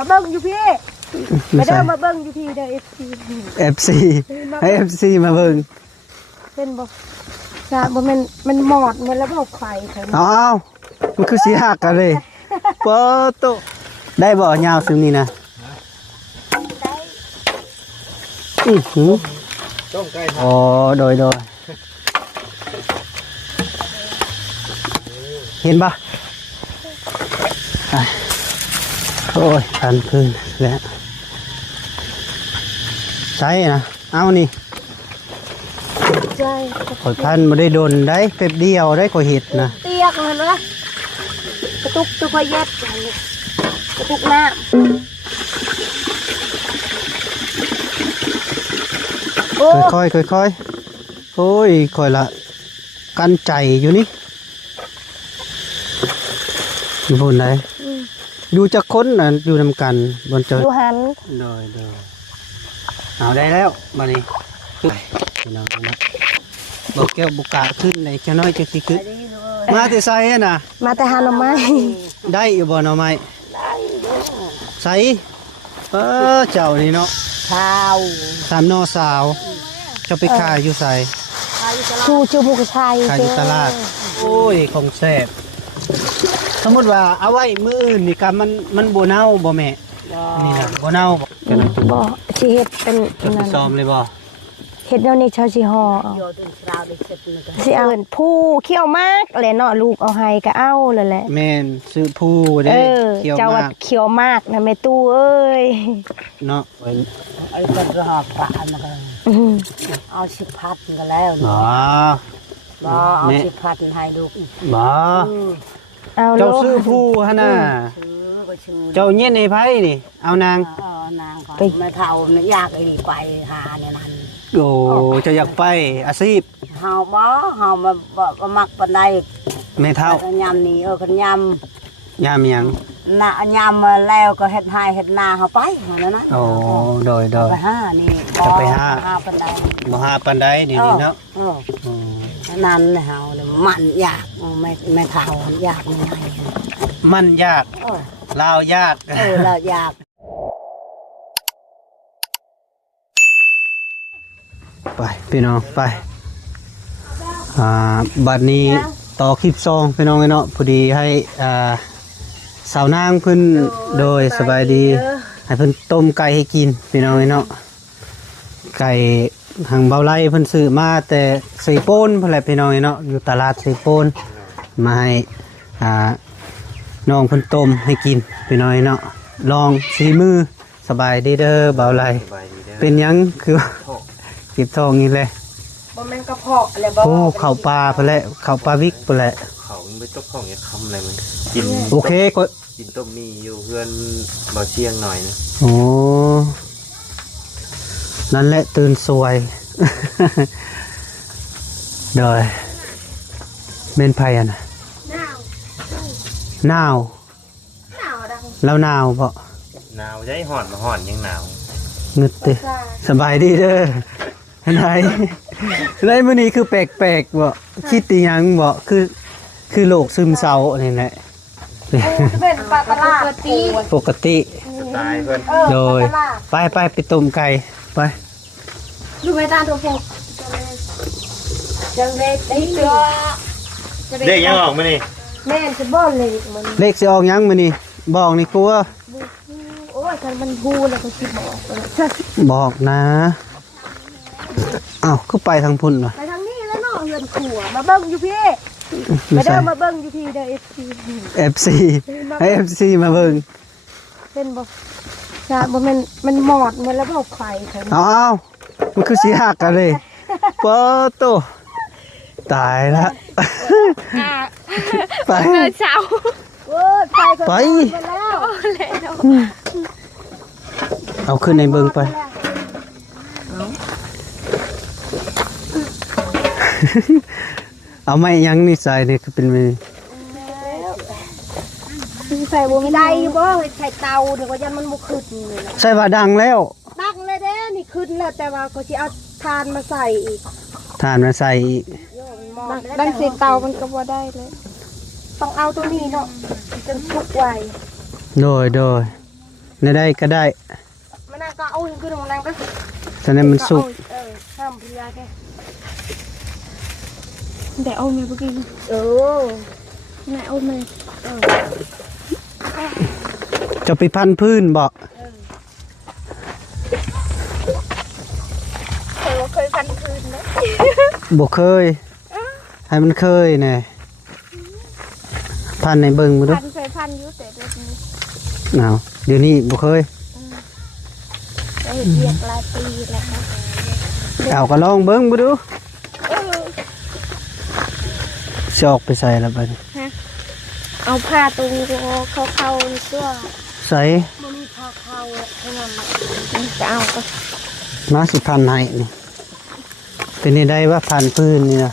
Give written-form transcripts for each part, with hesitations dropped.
มาเบิ้งอยู่พี่มาเดินมาเบิ้งอยู่พี่เด้อFC ให้ FC มาเบิ่งเป็นบ่จ้าบ่มันหมอดมันแล้วบ่ไฟถึงอ้าวมันคือสิหักกันเลยโปโตได้บ่ยาวซึ่งนี่นะได้ต้มไก่อ๋อโดยเห็นปะโอ้ยทันขึ้นแล้วใช่นะเอานี่ใช่ขอท่านไม่ได้โดนได้เป๊บเดียวได้ขอเห็ดนะเตียกมันวะกระตุกตัวคอยยัดกระตุกน้ำค่อยโอ้ยค่อยละกันใจอยู่นี่อยู่บนไหนอยู่จะค้นน่ะอยู่นำกันบนเจอดูหันโดยเอาได้แล้วมานี่น้องนะบอกแก้วบุกกะขึ้นในเจ้าน้อยจะสิขึ้นมาแต่ใส่น่ะมาแต่หาหน่อไม้ได้อยู่บ่หน่อไม้ใส่เจ้านี่เนาะข้าวสามนอสาวจะไปขายอยู่ใส่ชูบุกชัยขายอยู่ตลาดโอ้ยของแซ่บสมมติว่าเอาไว้มื้ออื่นนี่กะมันบ่เน่าบ่แม่นี่นะบ่เน่าบ่สิเฮ็ดเป็นนั่นซ้อมเลยบ่เฮ็ดแนวนี้ชาวสิห่อสิเอาผู้เขี้ยวมากแหละเนาะลูกเอาให้ก็เอาแล้วแหละแม่นซื้อผู้เด้เขี้ยวมากเจ้าว่าเขี้ยวมากนะแม่ตู้เอ้ยเนาะไอ้ต้นกระหอบปลานะเอา10 พันก็แล้วอ๋อบ่เอา10 พันให้ลูกบ่เจ้าซื้อผู้หั่นน่ะเจ้าเย็นให้ไผนี่เอานางนางไปไม่เท่าน่ะยากไอ้ไปหาเนี่ยนั่นโอ้จะอยากไปอาชีพเฮาบ่เฮามาบ่มักปานใดไม่เท่ายำนี่คันยำยามหยังน่ะยำแล้วก็เฮ็ดให้เฮ็ดนาเฮาไปนั่นนะโอ้โดยไปหานี่จะไปหาปานใดบ่หาปานใดนี่เนาะนั่นเฮามันยากไม่เท่ายากนี่ไงมันยากลาวยากลาวยากไปพี่น้องไปบัดนี้ต่อคลิป2พี่น้องเนาะพอดีให้สาวนางเพิ่นโดยสบายดีให้เพิ่นต้มไก่ให้กินพี่น้องเนาะไก่ทางเบาไล่เพิ่นซื้อมาแต่ใส่โป้นเพิ่นแหละพี่น้องเนาะอยู่ตลาดใส่โป้นมาให้น้องเพิ่นต้มให้กินพี่น้องเนาะลองสีมือสบายดีเด้อเบาไล่เป็นยังคือเก็บทองนี่แหละบ่แม่นกระเพาะอะไรบ่โอ้ข้าวปลาไปแล้วข้าวปลาวิกไปแล้วเขาไม่ตกของอย่าคำอะไรมันกินโอเคก็กินต้มมีอยู่เพื่อนบ่เชียงหน่อยนะโอ้นั่นแหละตื่นสวยเดยเม่นไผ่อะนะหนาวแล้วหนาวเพราะหนาวใจห่อนมาห่อนยังหนาวงึดติสบายดีเด้อไหนมื้อนี้คือแปลกๆบ่คิดอีหยังบ่คือโรคซึมเศร้านี่แหละเป็นปกติ ตายเพิ่นโดยไปต้มไก่ไปดูไม่ตามตัวพวกจังเล็กเด็กยังออกมานี่แม่จะบ่เล็กมันเลขสิออกยังมื้อนี้บอกนี่กลัวโอ้ยคันมันฮู้แล้วก็สิบอกนะอ้าวก็ไปทางพุ่นว่ะไปทางนี้แล้วเนาะเฮือนขัวมาเบิ่งอยู่พี่มาเดินมาเบิ่งอยู่พี่เด้อ FC ให้ FC มาเบิ่งเป็นบ่จ้าบ่มันหมอดมันแล้วบ่ไฟถึงอ้าวมันคือสิหักกันเลยโปโตตายละไปเช้าโอ้ยไปแล้วเอาขึ้นในเบิ่งไปเอาไม่ยังนี่ใส่นี่คือเป็นมือใส่บ่ไม่ได้บ่ใส่เตาเดี๋ยวก็ยันมันบ่ขึ้นเลยใส่ว่าดังแล้วดังเลยเด้นี่ขึ้นแล้วแต่ว่าก็สิเอาทานมาใส่อีกทานมาใส่อีกดังใส่เตามันก็บ่ได้เลยต้องเอาตัวนี้เนาะจนสุกไวโดย ได้ก็ได้ มานั่งก็เอาขึ้นมานั่งก็ ฉะนั้นมันสุก ห้ามพยาแก để ôm mày bưng này ôm mày จะไปพันพื้นบ่ thầy có khơi văn khơi đấy บ่เคย ให้มันเคยแน่พันในเบิ่งมาดู văn phải văn yếu để được เอาเดี๋ยวนี้บ่เคย để việc là tì là เอาก็ลองเบิ่งมาดูสิออกไปใส่แล้วบัดนี้ เอาผ้าตรงเข้าตัว ใส่ มันมีพาเข้าเท่านั้น จะเอาก็ มาสิพันให้นี่เป็นได้ว่าพันพื้นนี่นะ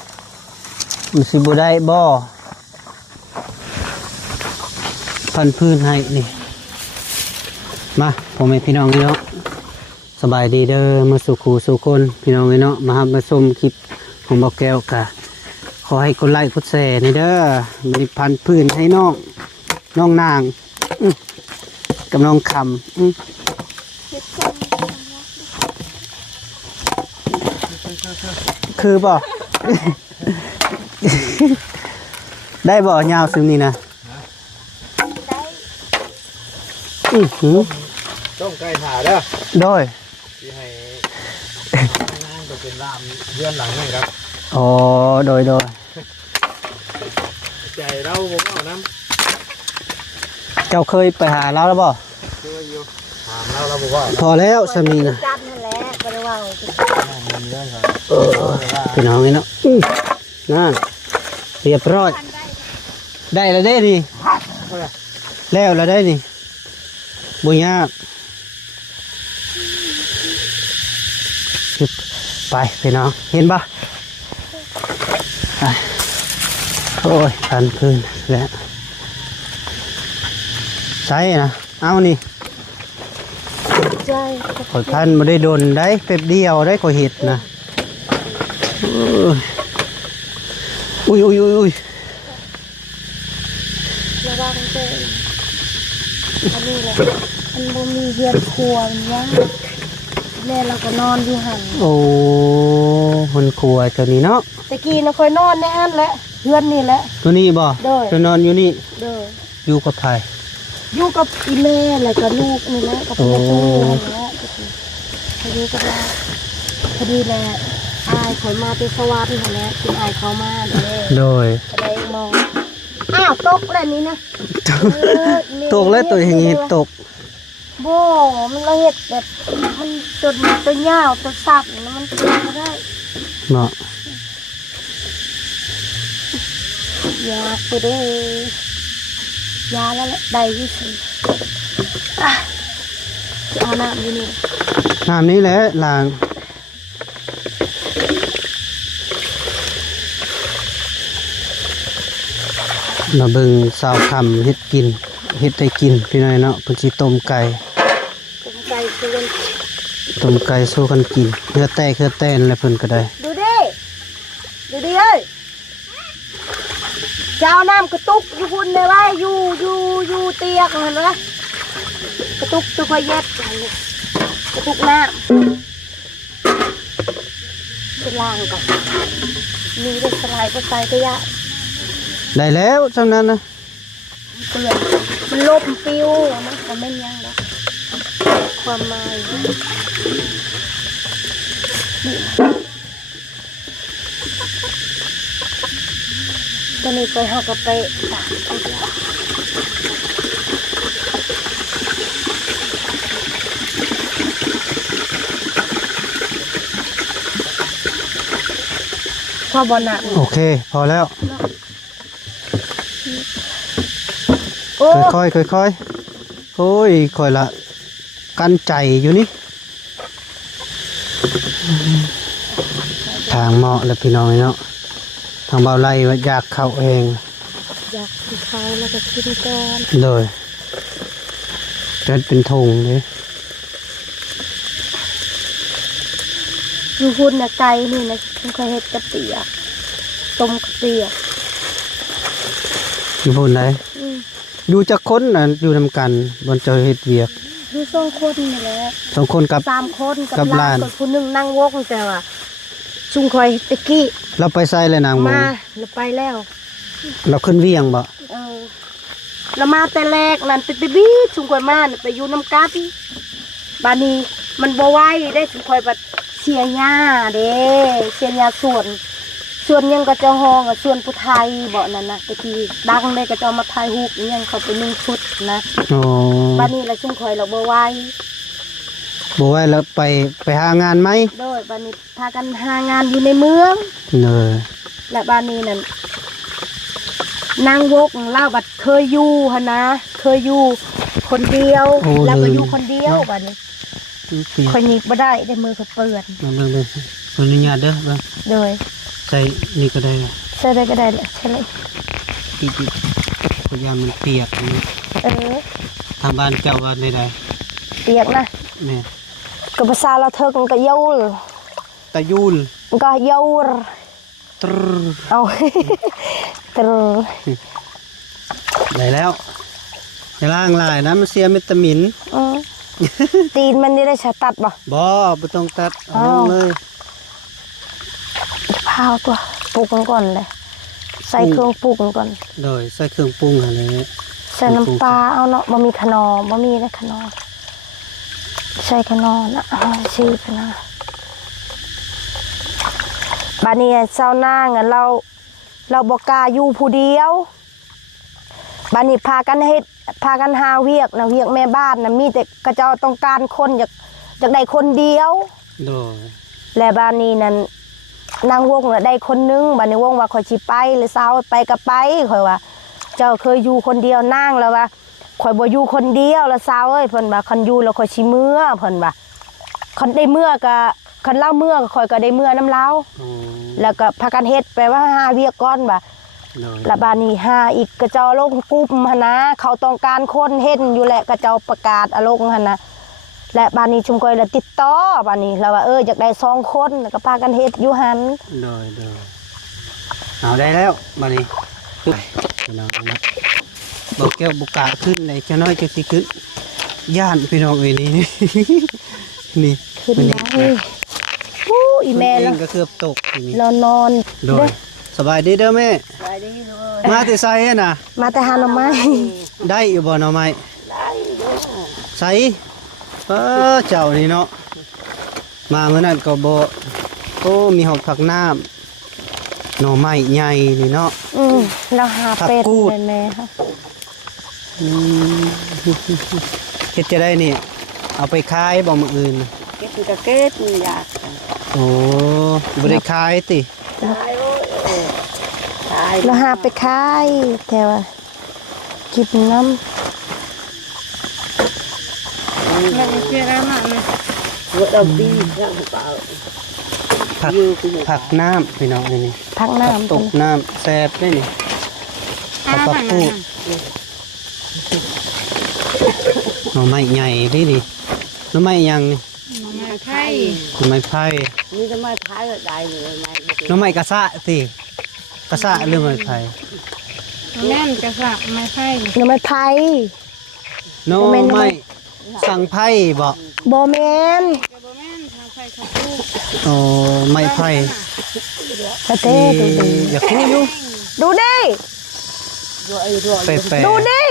มันสิบ่ได้บ่พันพื้นให้นี่มาพ่อแม่พี่น้องเนาะสบายดีเด้อมาสู่ครูสู่คนพี่น้องเนาะมาหามาชมคลิปของบ่าวแก้วกะขอให้กดไลค์กดแชร์นี่เด้อมีพันพื้นให้น้องนางกับน้องคำคือบ่ ได้บ่ยาวซึ่งนี่นะหือ ต้องไก่ถ่าเด้อ โดย ที่ให้นั่งตัวเป็นรามเยื่อนหลังนี่ครับ อ๋อโดย ใจเราผมเอาน้ เจ้าเคยไปหาเราแล้วบ่ ำช่วยอยู่ถามเราบอกว่า พอแล้วสามีนะ จับนั่นแหละก็ได้ว่า มันเรื่องครับ พี่น้องนี่เนาะนั่นเรียบร้อย ได้แล้วได้นี่แล้วได้นี่บ่ยากไปพี่น้องเห็นปะโอ้ยพันพื้นแล้วใช่นะเอานี่ ใจ ขอยพันมาได้โดนได้เป๊บเดียวได้ขอยเห็ดนะอุ้ย ระวังเจออันนี้แหละมันบ่มีเฮือนครัวมันยากแม่เราก็นอนอยู่หัน โอ้คนครัวตัวนี้เนาะ ตะกี้น่ะค่อยนอนในอันแหละเฮือนนี่แหละ ตัวนี้บ่ โดย ตัวนอนอยู่นี่ เด้อ อยู่กับไผ่ อยู่กับอีแม่แล้วก็ลูกนี่แหละกับ โอ้ พ่อนี่แหละพอดีกับเราพอดีแหละอายข่อยมาเป็นสวัสดิ์หั่นแหละคุณอายเขามาเด้อ โดย จะได้มองอ้าวตกแล้วนี่นะ ตกแล้วตัวอย่างนี้ตก โบ่มันละเห็ดแบบมันจนตัวยาวตัวสับนะมันกินไม่ได้ เนาะ อยากไปได้ยาแล้วแหละได้ยี่สิอ่ะจะเอาน้ำอยู่นี่ น้ำนี้แหละล้างมาเบิ่งสาวคำเฮ็ดกินเฮ็ดได้กินพี่น้อยเนาะเพิ่นสิต้มไก่ ต้มไก่เกิน ต้มไก่สู้กันกินเนื้อแตกเนื้อแตนแล้วเพิ่นก็ได้ ดูดิเอ้ยจะเอาน้ำกระตุกอยู่คุณเลยว่าอยู่เตียกเห็นไหมกระตุกตัวคอยเย็ดกระตุกน้ำเป็นล่างก่อนมีเด็กสลายก็ใส่ก็ยาก ได้แล้วจังนั้นนะ เปลือกมันลบปิวมันก็ไม่ยังหรอกความหมายตอนนี้ไปหากระไปตากเอาเดียวพอบอลหนัก โอเคพอแล้ว โอ้ ค่อยๆค่อยๆโอ้ยค่อยละกันใจอยู่นี่ทางเหมาะแล้วพี่น้องเนาะทางเบาไล่ว่าอยากเข้าเอง อยากกินข้าวแล้วก็กินก่อน เลยเป็นธงเลย อยู่หุ่นนะไก่นี่นะมันเคยเห็ดกระเปียกต้มกระเปียก อยู่บนไหนอยู่จักคนน่ะอยู่นำกันบนเจอเฮ็ดเวียก คือสองคนนี่แหละ 2คนกับ 3 คนกั กั บบ ห ห ลา ลาน น กับผู้หนึงนั่งวกแต่ว่าชุมคอยตะกี้ เราไปใส่เลยนางมง มาแล้วไปแล้ว เราขึ้นเวียงบ่ แล้วมาแต่แรกนั่นไปบีชุมคอยมาน่ะไปอยู่น้ำกัดบานี้มันบ่ไหวได้ชุมคอยบัดเสียหญ้าเด้เสียหญ้าส่วนยังก็จะห้องอะส่วนผู้ไทยบ่นั่นนะตะกี้ดังเลยก็จะเอามาถ่ายรูปยังเขาไป1 ชุดนะ โอ้ บานี้ละชุมคอยเราบ่ไหว บ่ไว้แล้วไปหางานไหม โดยบานี้พากันหางานอยู่ในเมือง เนอ และบานี้นั่นนางวกเล่าบัดเคยอยู่หนนะเคยอยู่คนเดียวแล้วก็อยู่คนเดียวบานี้คอยหยิบบ่ได้ได้มือเขาเปิด เบิ่งขออนุญาตเด้อเบิ่ง โดย ใส่นี่ก็ได้นะ ใช่ได้ก็ได้แหละใช่เลย ติดพยายามมันเปียกนี่ ทางบ้านเจ้าว่าใด เปียกนะ ๆแม่ กับภาษาเราเธอมันก็เย้า ตะยูน มันก็เย้า ตร เอา ตร ได้แล้วอย่าล้างลายนะมันเสียวิตามิน ตีนมันนี่ได้ชะตัดบ่ บ่ต้องตัดเอาลงเลย พาวตัวปลูกกันก่อนเลยใส่เครื่องปลูกกันก่อน โดยใส่เครื่องปรุงอะไร ใส่น้ำปลาเอาเนาะบ่มีขนมบ่มีนะขนมใส่ขนมนะชีพนะบานี้เจ้านางเราบ่กล้าอยู่ผู้เดียวบานี้พากันหาเวียกนะเวียกแม่บ้านนะมีแต่กระเจ้าต้องการคนอยากได้คนเดียว โดย และบานี้นั้นนางวงน่ะได้คนนึงบานี้วงว่าข่อยสิไปหรือเช้าไปก็ไปข่อยว่า เจ้าเคยอยู่คนเดียวนางแล้วว่าข่อยบ่อยู่คนเดียวแล้วเช้าเอ้ยเพิ่นว่าคันอยู่แล้วข่อยสิเมื่อเพิ่นว่าคันได้เมื่อก็คันเล่าเมื่อก็ข่อยก็ได้เมื่อน้ำเล้า อ๋อ แล้วก็พากันเฮ็ดไปว่าหาเวียกก่อนว่า โดย และบานี้หาอีกกระเจ้าลงกลุ่มหั่นนะเขาต้องการคนเฮ็ดอยู่แหละกระเจ้าประกาศอลงหั่นนะและบานี้ชุมก้อยละติดต่อบานี้แล้วว่าอยากได้2 คนแล้วก็พากันเฮ็ดอยู่หั่น โดยเอาได้แล้วบัดนี้ปึ๊บน้องนะบอกแก้วบุกกาขึ้นในเจ้าน้อยจักสิขึ้นย่านพี่น้องเอ้ยนี่ นี่ ขึ้นได้อีแม่ เอ แล้ ง ว ก็เกือบตกอย่างนี้ เรานอน โดยสบายดีเด้อแม่ ไปได้เลย มาแต่ไสอะน่ะ มาแต่หาหน่อไม้ ได้อยู่บ่หน่อไม้ ได้เด้อ ใสเจ้านี่เนาะมาเมื่อนั้นก็บ่โอ้มีหอกผักน้ำหน่อไม้ใหญ่นี่เนาะ เราหาเป็ด ผักกูด แม่ค่ะ อืมเฮ็ดจะได้นี่ เอาไปขายบ่มื้ออื่น เก็บก็เก็บอยาก โอ้บ่ได้ขายติ ตายโอ้ยตาย เราหาไปขายแต่ว่ากินน้ หัวดอกดียังเปล่า ผักน้ำพี่น้องนี่ ำพัก ผัก น้ำ ตกน้ำแซ่บได้นี่ผักพูดหน่อไม้ใหญ่พี่ดิหน่อไม้ยังนี่ มาไทย หน่อไม้ไผ่ นี่จะมาไทยก็ได้เลยไม่ หน่อไม้กระสะติกระสะหรือไม้ไผ่ แม่นกระสับไม่ใช่ หน่อไม้ไผ่ หน่อไม้สั่งไผ่บ่ โบแมน กระโบแม่นทางไฟเขาพูด โอ้ไม้ไผ่ กระเต้ดูดิ อยากรู้อยู่ ดูดิ แปลก ดูดิ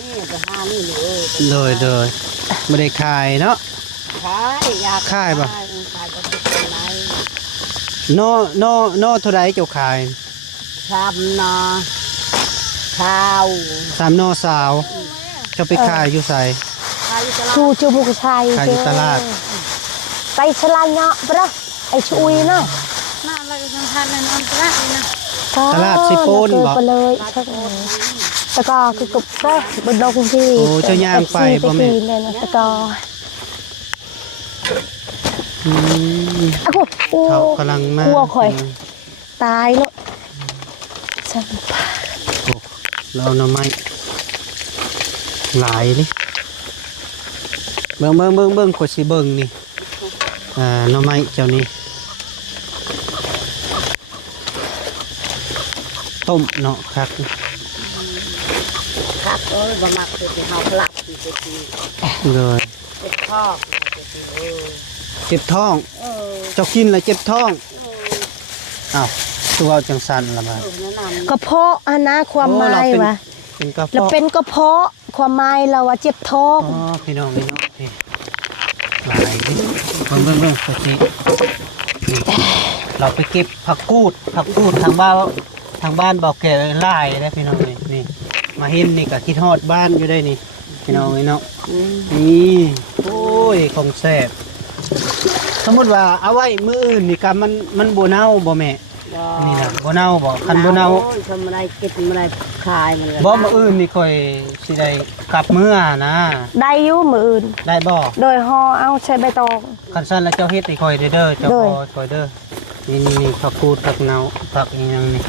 นี่จะหานี่เลย ๆเลยไม่ได้ขายเนาะ ขายอยาก ขายปะ ขายก็เป็นไร นอเท่าไรเจ้าขาย ชามนอข้าว 3นอสาวเจะไปขายอยู่ใส่ ขายตลาด ชูจูบุกชัย ขายอยู่ตลาด ไปชลายเนาะปะไอชุยเนาะ น่าอะไรก็สัมพันธ์ในนอนตลาดนี่นะ ตลาดสิโปน บ่ บ่ ไปเลยใช่ไหมตะกอคือกบก็บนดอกคุณพี่ โอ้เจ้าย่างไปบ่แม่ กินเลยนะตะกอ อืม อ่ะกูโอ้ เขากำลังมา กลัวข่อยตายเนาะสัมภา โอ้เราเอาหน่อไม้หลายนี่เบิ่งขวดสิเบิ่งนี่หน่อไม้เจ้านี่ต้มเนาะครับ ครับเอ้ยบะมักคือเฮาหลับสิเจ เลย เจ็บท้องเออ เจ็บท้อง เออ เจ้ากินแล้วเจ็บท้องอ้าวตัวจังสันละมา นั่นน่ะ กระเพาะอันนะความหมายว่ะ เป็นกระ แล้ว เพาะ เป็นกระเพาะความหมายเราว่าเจ็บท้อง อ๋อพี่น้องนี่หลายเบิ่งสติเราไปเก็บผักกูดทางบ้านบอกแก่ไล่นะพี่น้องนี่มาเห็นนี่ก็คิดฮอดบ้านอยู่ได้นี่พี่น้องเนาะนี่โอ้ยของแซ่บสมมติว่าเอาไว้มื้ออื่นนี่ก็มันบ่เน่าบ่แม่นี่นะบ่เน่าบ่คันบ่เน่า ทำอะไรกินอะไรคายมันเลย บ่มื้ออื่นนี่ค่อยสิได้กลับมื้อนะ ได้อยู่มื้ออื่น ได้บ่ โดยห่อเอาใช้ใบตอง คันซั่นแล้วเจ้าเฮ็ดให้ค่อยเด้อเจ้า โด พ ย อค่อยเด้อนี่ผักกูดผักเน่าผักอีหยังนี่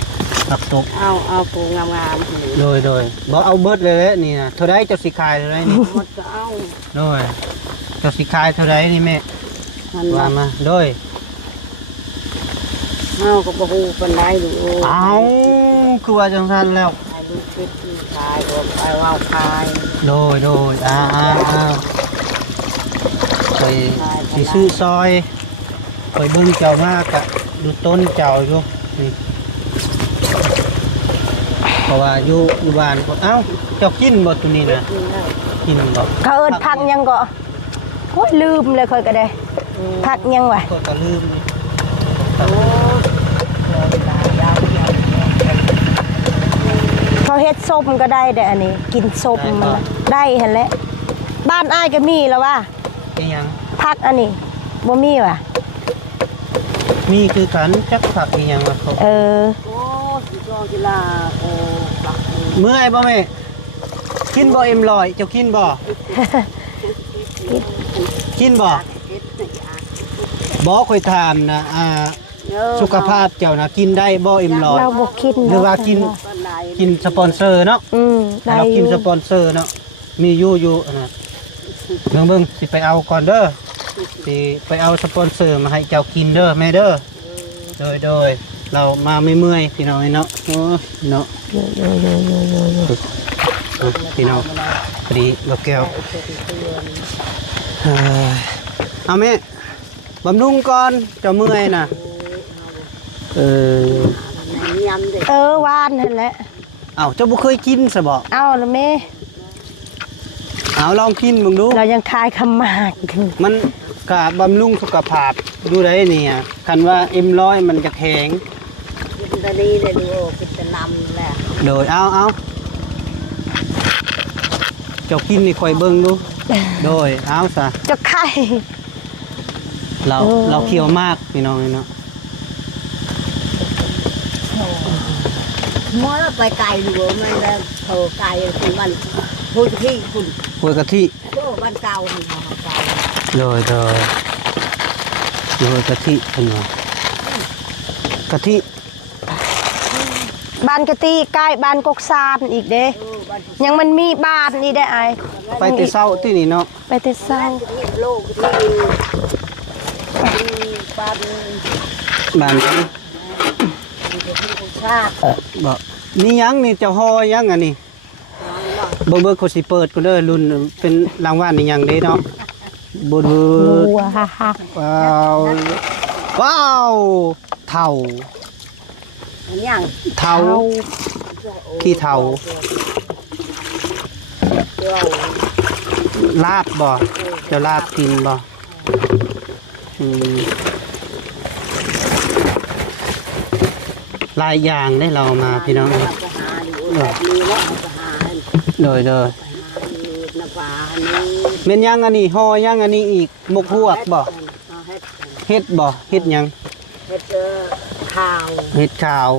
ผักตบ เอาปูงามๆ โดยบ่เอาเบิดเลยแหละนี่นะเท่าใดเจ้าสิขายเท่าใดนี่ หมดก็เอา โดยเจ้าสิขายเท่าใดนี่แม่ มัน ว่ามาโดย เอาก็บ่ฮู้ปานใดดู เอาคือว่าจังซั่นแล้ว ไอ้ลูกคิดขายรวมไปว่าขาย โดยไปสิซื้อซอยไปเบิ่งเจ้ามากะดูต้นเจ้าอยู่นี่เพราะว่าอยู่บ้านก็เอ้าเจ้ากินบ่ตัวนี้นะกินบ่ เขาเอิ้นผักหยังก็โอ้ยลืมเลยค่อยก็ได้ผักหยังวะ ก็ลืมนี่ เขาเฮ็ดส้มก็ได้แต่อันนี้ กินส้มมันน่ะได้หั่นแหละบ้านอ้ายก็มีแล้วว่า เป็นหยัง ผักอันนี้บ่มีว่ะ มีคือกันจักผักอีหยังว่าเขา เออ โอ้สิจองกีฬาโอ้ปัก เมื่อยบ่แม่กินบ่เอ็มลอยเจ้ากินบ่ กินบ่บ่ค่อยถามนะสุขภาพเจ้านะกินได้บ่เอ็มลอย เราบ่กิน หรือว่ากินสปอนเซอร์เนาะ ได้ เรา อ กิน ยู่ สปอนเซอร์เนาะมีอยู่นะเบิ่งสิไปเอาก่อนเด้อสิไปเอาสปอนเซอร์มาให้เจ้ากินเด้อแม่เด้อโดยเรามาไม่เมื่อยพี่น้องเนาะโอ้เนาะพี่น้องพอดีลูกแก้วเอาแม่บำรุงก่อนเจ้าเมื่อยน่ะยำเด็ก หวานนั่นแหละ เอ้าเจ้าบ่เคยกินซะบ่ เอาละแม่ เอาลองกินเบิ่งดู เรายังคายคำมาก มันกะบำรุงสุขภาพดูได้เนี่ยคันว่าM100มันจะแข็ง กินตะลีเลยดูกินตะนำแหละ โดยเอาเจ้ากินนี่คอยเบิ่งดูโดยเอาซะ จะไข่ เราเคี่ยวมากพี่น้องเนาะ มอแล้วไปไกลดูมันแล้วโถไกลคือมันพูดที่คุณ หัวกะทิ โอ้บ้านเก่ามันเก่า โดยหัวกะทิเพิ่นว่ากะทิ บ้านกะตีใกล้บ้านกกซานอีกเด้ยังมันมีบ้านนี่ได้ไอ ไปแต่เช้าที่นี่เนาะ ไปแต่เช้า ที่โลกที่บ้าน บ้านกัน ชาติ บ่นี่ยังนี่เจ้าฮอยังอันนี้เบิ่งเขาสิเปิดก็เด้อรุ่นเป็นรางวัลนี่ยังเด้เนาะบ่ดู ว้าฮ่า ว้าวเท่า อย่าง เท่าขี้เท่าลาบบ่จะลาบกินบ่หลายอย่างได้เรามาพี่น้องโดยน้ำปลาเม่นยังอันนี้ห่อยังอันนี้อีกหมกฮวกบ่เฮ็ดบ่เฮ็ดยัง เฮ็ดข้าว เฮ็ดข้าว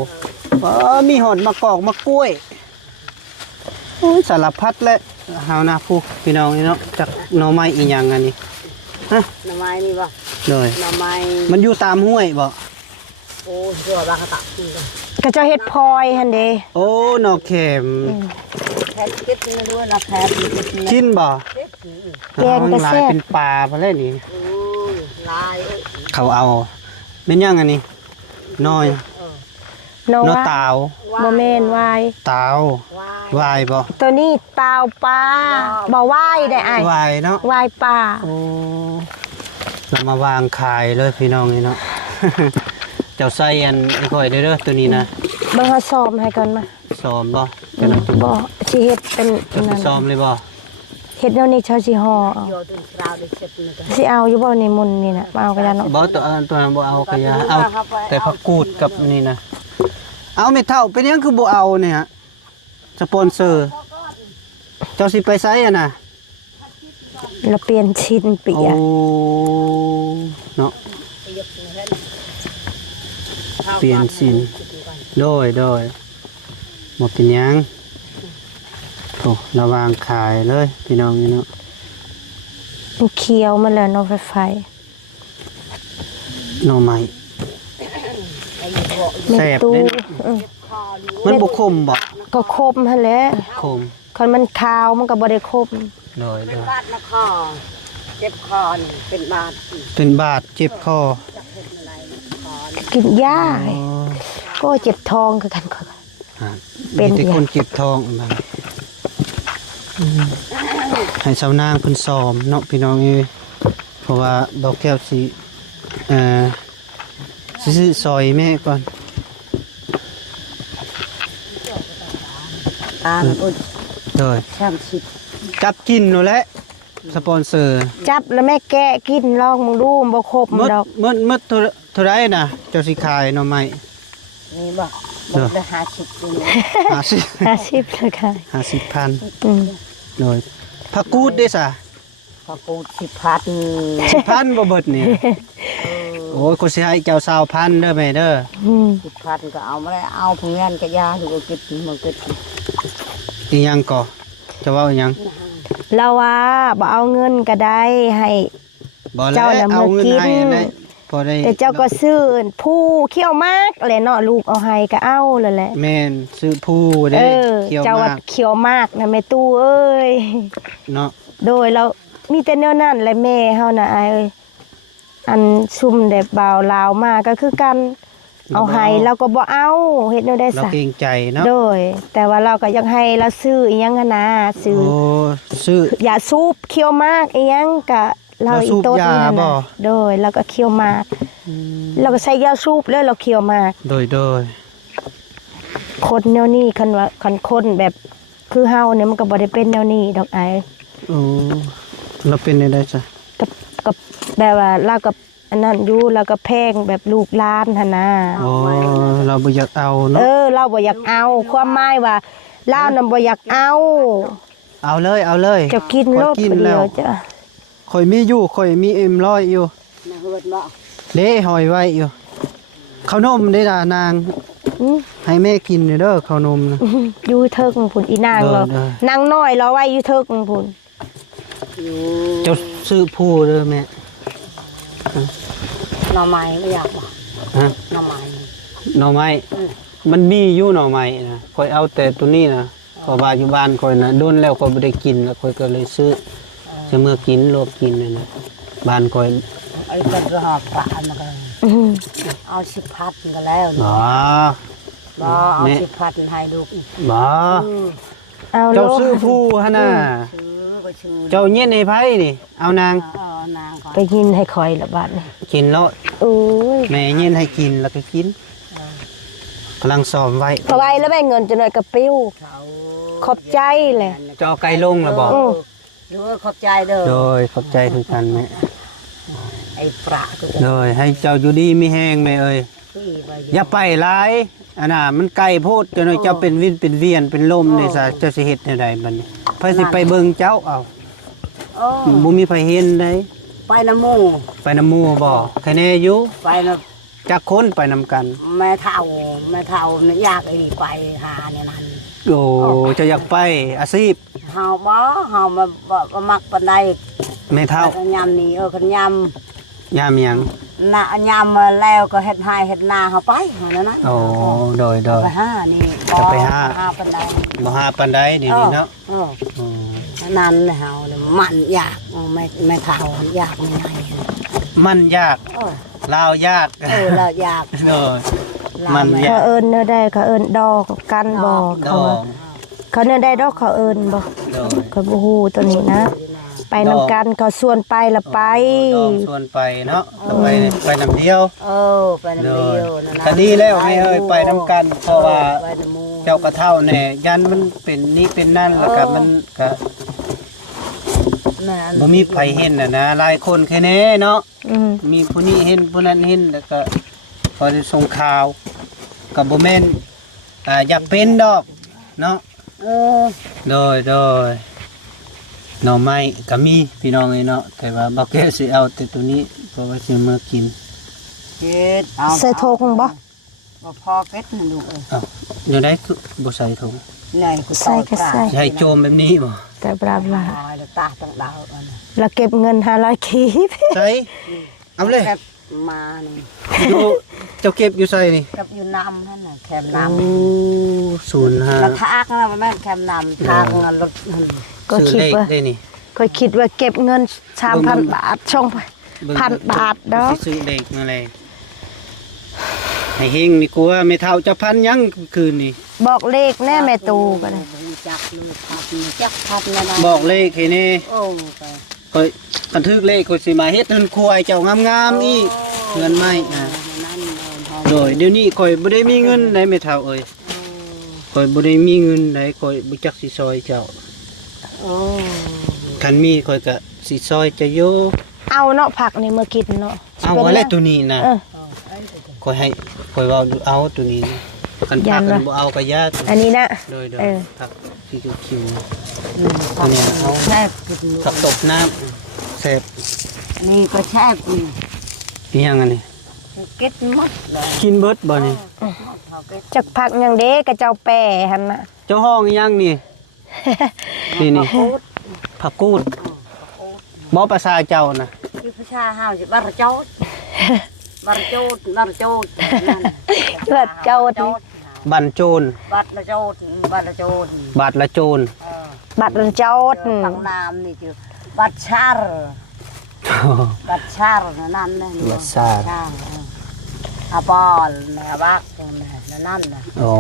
มีหอดมะกอกมะกล้วยโอ้ยสารพัดและเฮานะผู้พี่น้องนี่เนาะจากหน่อไม้อีหยังอันนี้ฮะ หน่อไม้นี่บ่ เลย หน่อไม้ มันอยู่ตามห้วยบ่ โอ้เสือบางกระตักกินกัน ก็เจะเฮ็ดพลอยหั่นเด้ โอ้หนอกเข็ม แค่คิดนี่ด้วยนะแค่คิด กินบ่ แกงกระ ลา แซ่ ย บ เป็นปลาพะเลยนี่ โอ้ลาย เขาเอาเป็นยังอันนี้น้อย น้อง เนาะ ว่า ตาว บ่แม่นวาย ตาววายบ่ ตัวนี้ตาวปลาบ่วายได้อ้ายว ายเนาะ วายปลา โอ้เรามาวางขายเลยพี่น้องนี่เนาะ เจ้าใส่อันค่อยเด้อตัวนี้นะ เบิ่งเฮาซ้อมให้ก่อนมา ซ้อมบ่เจ้าหน้าที่ บ่สิเฮ็ดเป็นนั่น ซ้อมเลยบ่ เฮ็ดแนวนี้เชาสิห่อเอา โยตุนคราวได้เจ็บนึง สิเอาอยู่บ่ในมุนนี่น่ะมาเอาก็ได้เนาะ บ่ตัวนั้นบ่เอากระยาเอาแต่ผักกูดกับนี่นะเอาเม็ดเท่าเป็นหยังคือบ่เอาเนี่ยฮะสปอนเซอร์เจ้าสิไปไสอ่ะน่ะ เราเปลี่ยนชิ้นเปี โอ้ ย เนาะเปลี่ยนสินโดยบ่เป็นหยังโอ้ระวางขายเลยพี่น้องนี่เนาะ มันเคี้ยวมาแล้วเนาะไฟ หน่อไม้ แม่ แซ่บ ตู้ เด้ มันบ่คมบ่ ก็คมหั่นแหละ คม คันมันขาวมันก็บ่ได้คม โดย บาดนะคอเจ็บคอนี่เป็นบาด เป็นบาดเจ็บคอ กินยา อ๋อ ก็เจ็บท้องคือกันก็ อ่า เป็น มีแต่คนเจ็บท้องมาให้ชาวนางเพิ่นซ้อมเนาะพี่น้องเอ้ยเพราะว่าดอกแก้วสิซื้อซอยแม่ก่อน อุ้ย โดย 30 จับกินนู่นแหละสปอนเซอร์ จับแล้วแม่แกะกินลองมึงดูมันบ่ครบ มด ดอก มดเท่าไรน่ะเจ้าสิขายหน่อไม้ นี่บ่ได้50นี่ 50 50เลยค่ะ 50,000 อืม โดยผักกูดเด้ซะ พอกู10,000 10,000บ่เบิดนี่โอ้ยกูสิให้เจ้า20,000เด้อแม่เด้อ อืม 10,000ก็เอาไม่ได้เอาพวกนั้นก็ยาอยู่ก็เก็บมันเก็บ อีหยังก่อจะเว้าอีหยัง เราว่าบ่เอาเงินก็ได้ให้ บ่แล้ว เจ้าน่ะ เอาเงิน มื้อกิน ให้ได้พอได้ แต่เจ้าก็ซื้อผู้เขี้ยวมากแหละเนาะลูกเอาให้ก็เอาแล้วแหละ แม่นซื้อผู้ได้ เคี่ยว เจ้าว่าม าก เขียวมากนะแม่ตู้เอ้ย เนาะ โดยเรามีแต่แนวนั้นแหละแม่เฮาน่ะอายเอ้ยอันซุ่มได้บ่าวลาวมาก็คือกันเอาให้เราก็บ่เอาเฮ็ดแนวได้ เรา ซะ เกรงใจเนาะ โดย แต่ว่าเราก็ยังให้เราซื้ออีหยังหั้นนะซื้อ โอ้ซื้อ อย่าสูบเคี้ยวมากอีหยังก็เรา เรา อี สูบ ต้น ยา นั่น บ่ น่ะโดยเราก็เคี้ยวมากเราก็ใส่ยาสูบแล้วเราเคี้ยวมาก โดย คนแนวนี้คันว่าคันคนแบบคือเฮาเนี่ยมันก็บ่ได้เป็นแนวนี้ดอกไอ้ โอ้เราเป็นได้จ้ะ กับแบบว่าเรากับอันนั้นอยู่เราก็แพงแบบลูกหลานหั่นน่ะ โอ้เราบ่อยากเอาเนาะ เราบ่อยากเอาความหมายว่าลาวน่ะบ่อยากเอา เอาเลยเอาเลย จะกิน ข้ โล อย ด กิน เดี แล้ ยว วจ้ะ ข่อยมีอยู่ข่อยมีเอ็มร้อยอยู่ นะเฮือดบ่ เด้หอยไว้อยู่ข้าวนมได้ล่ะนาง อือ ให้แม่กินเด้อข้าวนมนะ อยู่เทิงพุ่นอีนางเรา เด้อ นางน้อยเราไว้อยู่เทิงพุ่น อยู่ เจ้าซื้อผู้เด้อแม่ หน่อไม้ไม่อยากบ่ ฮะ หน่อไม้ หน่อไม้มันมีอยู่หน่อไม้นะข่อยเอาแต่ตัวนี้นะเพราะว่าอยู่บ้านข่อยนะโดนแล้วข่อยบ่ได้กินแล้วข่อยก็เลยซื้อจะเมื่อกินรวบกินนั่นนะบ้านข่อย ไอ้กระหอบปลามาก็ อื้อ เอา10,000ก็แล้ว บ่ บ่เอา แม่ 10,000ให้ลูก บ่ เอาโล เจ้าซื้อผู้หั่นน่ะ ชื่อก็ชื่อ เจ้าเย็นให้ไผนี่เอานาง นางก่อน ไปกินให้คอยละบาดนี่ กินแล้ว โอ้ย แม่เย็นให้กินแล้วก็กินกำลังซ้อมไว้ พอไว้แล้วแม่เงินจะหน่อยกระปิ้ว เขา ขอบใจแหละ เจ้าไก่ลงแล้วบ่ อือ ดูขอบใจเด้อ โดยขอบใจคือกันแม่ ไอ้ปลาตัว โดยให้เจ้าอยู่ดีมีแห้งแม่เอ้ย ที่ว่า อย่าไปหลายอันน่ะมันไกลโพดจนว่าเจ้าเป็นวินเป็นเวียนเป็นลมนี่ซะเจ้าสิเฮ็ดแนวใดบัดนี้ไผสิไปเบิ่งเจ้าเอา โอ้ บ่มีไผเห็นได้ ไปน้ำหมู ไปนำหมู่บ่แค่แน่อยู่ ไปน้ จักคนไปนำกัน ำแม่เฒ่าเนี่ยอยากไอ้ไปหาเนี่ยนั่น โอ้เจ้าอยากไปอาชีพ เฮาบ่เฮามาบ่มักปานใด แม่เฒ่า คันยำนี่คันย ยามหยัง ำน่ะยำมาแล้วก็เฮ็ดให้เฮ็ดนาเฮาไปหานั่นนะ โอ้โดย ไปหานี่ จะไปหา ปานใด บ่หาปานใดเดี๋ยวนี้เนาะ เออ อืม นั่นเฮาเนี่ยมันอยากไม่เฒ่าอยากไม่ไง มันยาก เออ ลาวยาก เราอยาก โดย มันยา เขา ก เอิ้นเนื้อได้เขาเอิ้นดอกกันบ่ ด เขา อ ว่าก เขาเนื้อได้ดอกเขาเอิ้นบ่ ดอก เขาบ่ฮู้ตัวนี้นะ ไปนำกันเขาส่วนไปละไป ดอกชวนไปเนาะก็ไปนำเดียว ไปน้ำ เล เดี ย ยวนั่นนะ ก็ดีแล้วแม่เอ้ยไปนำกันเพราะว่า ไปน้ำหมู่ เจ้ากระเท่าแน่ยันมันเป็นนี่เป็นนั่นแล้วก็มันก็ นั่น บ่มีไผเห็นน่ะนะหลายคนแค่นี้เนาะ อืม มีผู้นี้เห็นผู้นั้นเห็นแล้วก็พอได้ส่งข่าวกับบ่แม่นอยากเป็นดอกเนาะ เออ โดยหน่อไม้ก็มีพี่น้องเอ้ยเนาะแต่ว่าบ่แก้สิเอาแต่ตัวนี้เพราะว่าสิมากิน เจ็ดเอา ใส่โทงบ่ บ่พอเก็ดนั่นลูกเอ้ย เอ้าอยู่ได้คือบ่ใส่ถุง ไหนกู ใส่ก็ใส่ สิให้โจมแบบนี้บ่ แต่บลาบลา ตายแล้วตาตั้งดาวอันนั้น แล้วเก็บเงิน500กีบ ใส่เอาเลย แคบมานี่ อยู่เจ้าเก็บอยู่ใส่นี่ กับอยู่น้ำนั่นน่ะแคม โอ้ น้ำ 05 แล้วทากนะมันแม่นแคมน้ำทางรถนั่น ก็คิดว่า ได้นี่ ก็คิดว่าเก็บเงิน 3,000 บาทช่องไป เบิ่ง 1,000 บาทดอก สิซื้อเด็กมาเลยให้เฮงนี่กลัวไม่เท่าจะพันยังคืนนี่ บอกเลขแน่แม่ตูก็ได้ จับลูกพับจับพับนั่นน่ะ บอกเลขให้แนี่ โอ้ไป ก็บันทึกเลขก็สิมาเฮ็ดเงินควายเจ้างามๆอีกเงินไม่นั่อ่ะน โดยเดี๋ยวนี้ข่อยบ่ได้มีเงินได้ไม่เท่าเอ้ยข่อยบ่ได้มีเงินได้ข่อยบ่จักสิซอยเจ้า โอ้ คันมีข่อยก็สิซอยเจะอยู่ เอาเนาะผักนี่มากินเนาะ เอาไว้แล้วตัวนี้นะ เออ ข่อยให้ข่อยเว้าเอาตัวนี้คัน ยั พัก น กั วะ นบ่เอาก็ยา อันนี้นะ โดย เออ ผักที่คิว อันนี้เอาแช่กินลูก ผักตบน้ำเสพ นี่ก็แช่กิน อีหยังอันนี้ เก็ดหมดเลย กินเบิดบ่นี่ เขาเก็ด จักผักหยังเด้กระเจ้าแปรหั่นน่ะ เจ้าห้องอีหยังนี่ นี่ผักกูดบ่ภาษาเจ้านะ ที่พระชาห้าวจะบารโจดบารโจดนั่น เลือดเจ้าติ บันโจร บัดละโจดบัดละโจด บาดละโจร บัดเจ้า ทางน้ำนี่จือบัดชาร์บัดชาร์นั่นนะอาบอลนะบักนั่นนะ อ๋อ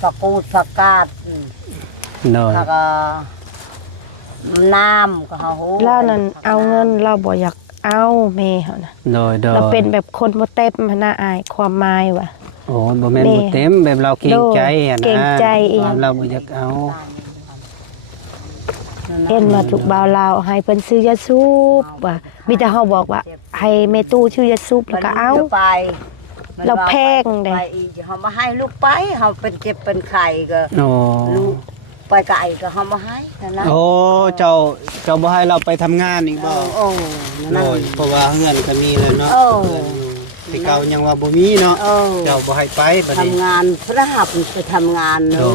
ผักกูดผักกาด เนย แล้วก็น้ำก็เฮาหู แล้วนั่นเอาเงินเราบ่อยากเอาแม่เฮานะ โดย เราเป็นแบบคนบ่เต็มหั้นน่ะอายความหมายว่ะ โอ้บ่แม่นบ่เต็มแบบเราเกรงใจอะนะ เกรงใจเอง เราบ่อยากเอา เห็นว่าทุกบ่าวลาวให้เพิ่นซื้อยาสูบว่ะมีแต่เฮาบอกว่าให้แม่ตู้ชื่อยาสูบแล้วก็เอา ไป เราแพงเด้ ไปอีกเฮามาให้ลูกไปเฮาเป็นเจ็บเป็นไข้ก็ โอ้ ลูกไปไก่ก็เฮามาให้นะ โอ้เจ้าบ่ให้เราไปทำงานอีกบ่ โอ้ โด นั่น ยเพราะว่าเฮือนก็มีแล้วเนาะ โอ้ เฮือนอยู่แต่เก่ายังว่าบ่มีเนาะ โอ้ เจ้าบ่ให้ไปบัดนี้ ทำงานพระหับไปทำงาน โด เนา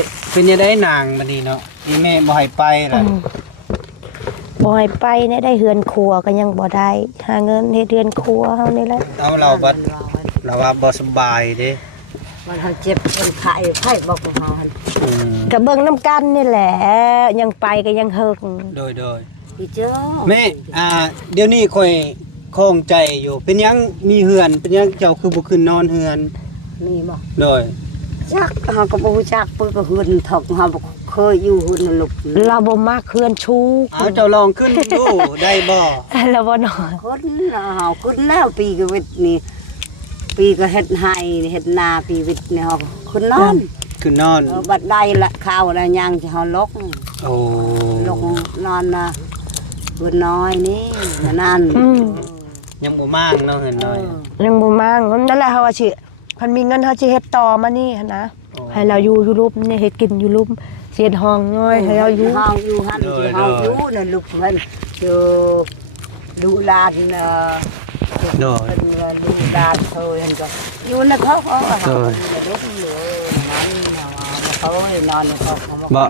ะ ยเป็นยังได้นางบัดนี้เนาะอีแม่บ่ให้ไปล่ะ บ่ให้ไปเนี่ยได้เฮือนครัวก็ยังบ่ได้หาเงินเฮ็ดเฮือนครัวเฮานี่แหละ เอาเราบัดเราว่าบ่สบายเด้ มันเฮาเจ็บเป็นไข้ไข้บอกกับเฮาหั่น อืม ก็เบิ่งน้ำกันนี่แหละยังไปก็ยังเฮิก โดย พี่เจ้า แม่เดี๋ยวนี้ค่อยคล่องใจอยู่เป็นหยังมีเฮือนเป็นหยังเจ้าคือบ่ขึ้นนอนเฮือน นี่บ่ โดย จักเฮาก็บ่รู้จักเปิ้นก็เฮือนถกเฮาบ่เคยอยู่เฮือนนั่นลูก เราบ่มักเฮือนชู เอาเจ้าลองขึ้นดูได้บ่ เราบ่นอน คนเฮาขึ้นแล้วปีก็วิทย์นี่ปีก็เฮ็ดไห้เฮ็ดนาปีวิทย์นี่เฮาขึ้นนอน ขึ้นนอน บัดใดละข้าวละยังที่เฮาลก โอ้ ลกนอนนะเพิ่นน้อยนี่นั่น ยังบ่มากเนาะเฮือนน้อย ยังบ่มักนั่นแหละเฮาว่าสิคันมีเงินเฮาสิเฮ็ดต่อมานี่หั่นนะให้เราอยู่รูปนี่เฮ็ดกินอยู่รูปเสียดห้องน้อยให้เราอยู่ เฮาอยู่หั่นที่เฮาอยู่นั่นลูกเพิ่นอยู่ดูลานโดย เป็นดูลานเพิ่นก็อยู่ในเขาเขาเฮาลูกอยู่นั่นเฮาเขานอนในเขาเขา บ่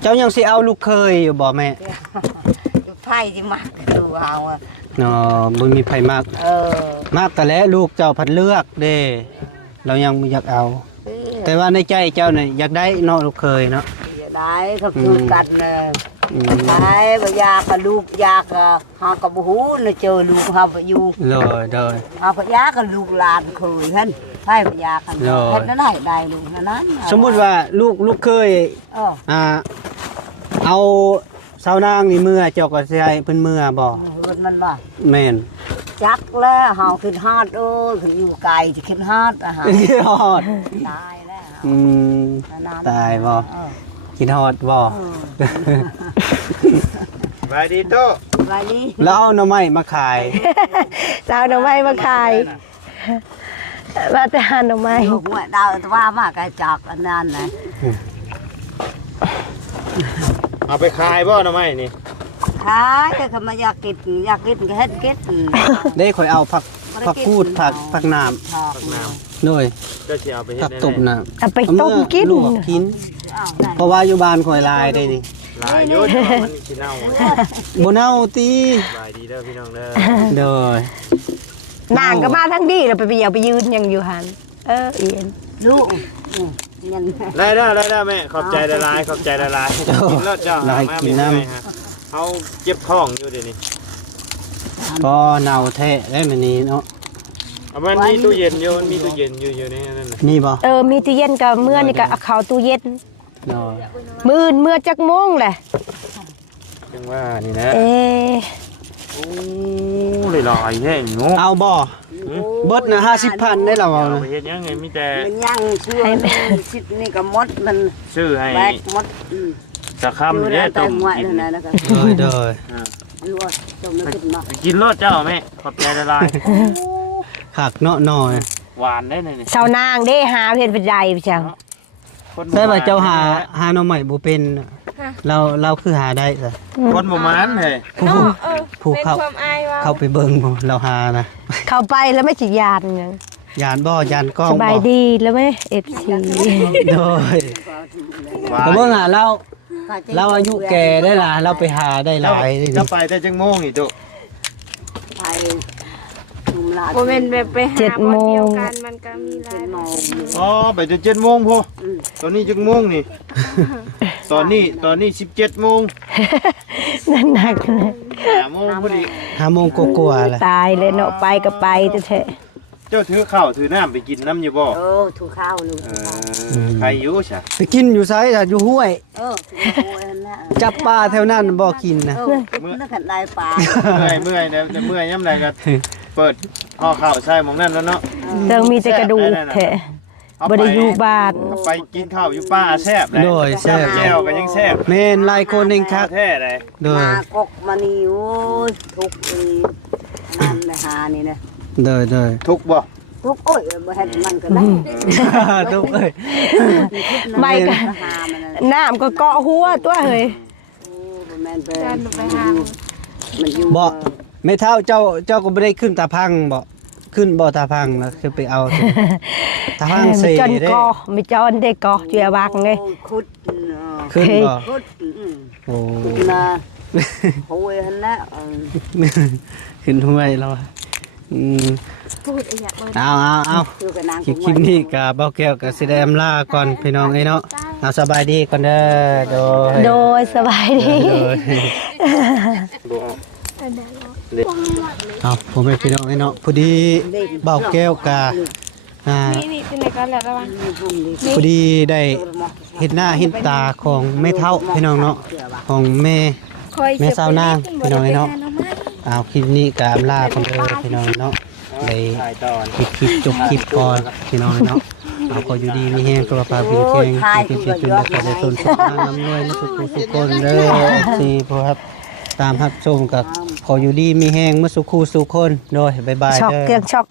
เจ้ายังสิเอาลูกเคยอยู่บ่แม่ ไผ่ที่มักดูเฮา เนาะบ่มีไผมาก อ มากแต่แล้วลูกเจ้าผัดเลือกเด้เรายังบ่อยากเอา แต่ว่าในใจเจ้าเนี่ยอยากได้เนาะลูกเคยเนาะ ได้ก็คือกัน ใช่บ่อยากกับลูกอยากหากับหูน่ะเจอลูกเฮาไปอยู่ โดย เฮาไปยากกับลูกหลานเคยหั่นใช่บ่อยากกันเฮ็ดได้ลูกนั้น สมมุติว่าลูกเคยเอาสาวนางนี่เมื่อเจ้าก็สิให้เพิ่นเมื่อบ่ มันว่า แม่น จักแล้วเฮาขึ้นฮอดขึ้นอยู่ไกลจะขึ้นฮอดเฮา ฮอด ตายแล้ว ตายบ่กินฮอดบ่ ไปดีโต ไปนี่ แล้วเอาหน่อไม้มาขาย สาวหน่อไม้มาขายมาแต่หาหน่อไม้ ลูกหัวดาวว่ามากระจอกอันนั้นนะ เอาไปขายบ่หน่อไม้นี่ ขายก็มาอยากกินก็เฮ็ดกิน ได้ข่อยเอาผักพูดผักน้ำโดย เจ้าสิเอาไปเฮ็ ผั ด ก ได้ ตบน้ำ เอาไปต้มกิน ลวกกิน เพราะว่าอยู่บ้านข่อยลายได้ดิ หลายอยู่แต่ว่ามันสิเน่า บ่เน่าติ สบายดีเด้อพี่น้องเด้อ โดย นางก็มาทั้งดีแล้วไปเอาไปยืนยังอยู่หันเอียน ลูกยัน ได้แม่ขอบใจหลายๆขอบใจหลายๆกินแล้วเจ้า ลายกินน้ เฮาเจ็บท้องอยู่เดี๋ยวนี้ ำก็เน่าแท้ได้มื้อนี้เนาะ มันมีตู้เย็นอยู่มันมีตู้เย็นอยู่ในนั้นน่ะ นี่บ่ มีตู้เย็นกับเมื่อนี่ก็เอาเข้าตู้เย็น โดย มื้อเมื่อจักโมงแหละ จังว่านี่นะ เ โอ้หลายๆแท้งง เอาบ่เบิดน่ะ50,000ได้แล้ว เอา เอา ไปเฮ็ดยังไงมีแต่ มันยังเชื่อชิดนี่ก็มดมัน ซื้อให้ แบกมด ตะคำเนี่ย ต้ ต้ ม ม ไว้ กิน นั่นนะครับ โดย รู้ว่าต้มแล้วขึ้นมา กินรสเจ้าแม่ขอบใจละลาย ผักเนาะน้อย หวานได้เลยนี่ สาวนางได้หาเพิ่นเป็นใหญ่พี่จัง ใช่ว่าเจ้าหาหน่อไม้บ่เป็นน่ะเราคือหาได้ซะ คนบ่มันเฮ้ย ผู้เข้าไปเบิ่งบ่เราหานะ เข้าไปแล้วไม่สิยานหยัง ยานบ่ยานกล้อง ส บ่ บายดีแล้วไหม FC โดยแต่เบิ่งหาเราอายุแก่ได้ล่ะเราไปหาได้หลายนี่ จะไปแต่จังโมงนี่ตุ ไปชุมลา โมเมนต์แบบไปหาบอลเดียวกันมันก็มีหลาย โมง อ๋อไปจน7 โมงพ่อตอนนี้จังโมงนี่ตอนนี้17 โมง นั่นหนักนะ 5 โมงพอดี 5 โมงกว่าๆแหละ ตายเลยเนาะไปก็ไปแท้ เจ้าถือข้าวถือน้ำไปกินน้ำอยู่บ่ ถูกข้าวลูก ใครอยู่ซะ ไปกินอยู่ไสล่ะอยู่ห้วย ถูกข้าวนะ จับปลาแถวนั้นบ่กินนะ เมื่อขันได้ปลา เมื่อยแล้วแต่เมื่อยยามใดก็เปิดห่อข้าวใส่หม้องนั้นแล้วเนาะ ๆเติงมีแต่กระดูกแท้บ่ได้อยู่บ้าน ไปกินข้าวอยู่ป่าแซ่บเลย โดยแซ่บ แก้วก็ยังแซ่บ แม่นหลายคนเองคัก แท้เลย โดย มากกมานี่โอ้ยทุกนั่นนะหานี่นะ โดย ทุกบ่ ทุกโอ้ยบ่เห็นมันก็ได้ ทุกเอ้ย ไม่ก็ หามัน น้ำก็เกาะหัวตัวเฮ้ย โอ้บ่แม่นไป กันไปหา มันอยู่ บ่แม่เฒ่าเจ้าก็บ่ได้ขึ้นตาพังบ่ขึ้นบ่ตาพังนะคือไปเอาตาพังเส จน ได้ กอไม่จอนได้กอเจียบักไง ขุด ขึ้นบ่ ขุด โอ้ นะโอ้ยหั่นนะ ขึ้นห้วยแล้วอะพูดอยากเ เอา คือกับนาง คลิปนี้กับเบาแก้วกับสิได้อำลาก่อนพี่น้องเอ้ยเนาะเอาสบายดีก่อนเด้อโดย สบายดี เอาผมเป็นพี่น้องเอ้ยเนาะพอดีเบาแก้วกับนี่เป็นในการแล้วระวัง พอดีได้เห็นหน้าเห็นตาของแม่เฒ่าพี่น้องเนาะของแม่สาวนางพี่น้องเอ้ยเนาะเอาคลิปนี้กับอำลาก่อนเด้อพี่น้องเนาะได้ ถ่ายตอน คลิปจบคลิปก่อนพี่น้องเนาะเอาขออยู่ดีมีแห้งตัวปลาเป็นแข็งเป็นเพียรจุนและในต้นสุขน้ำรวยสุขคนเด้อที่พอครับตามรับชมกับขออยู่ดีมีแห้งเมื่อสุขคู่สุขคนโดยบ๊ายบาย ช็อก เด้อ เครื่องช็อก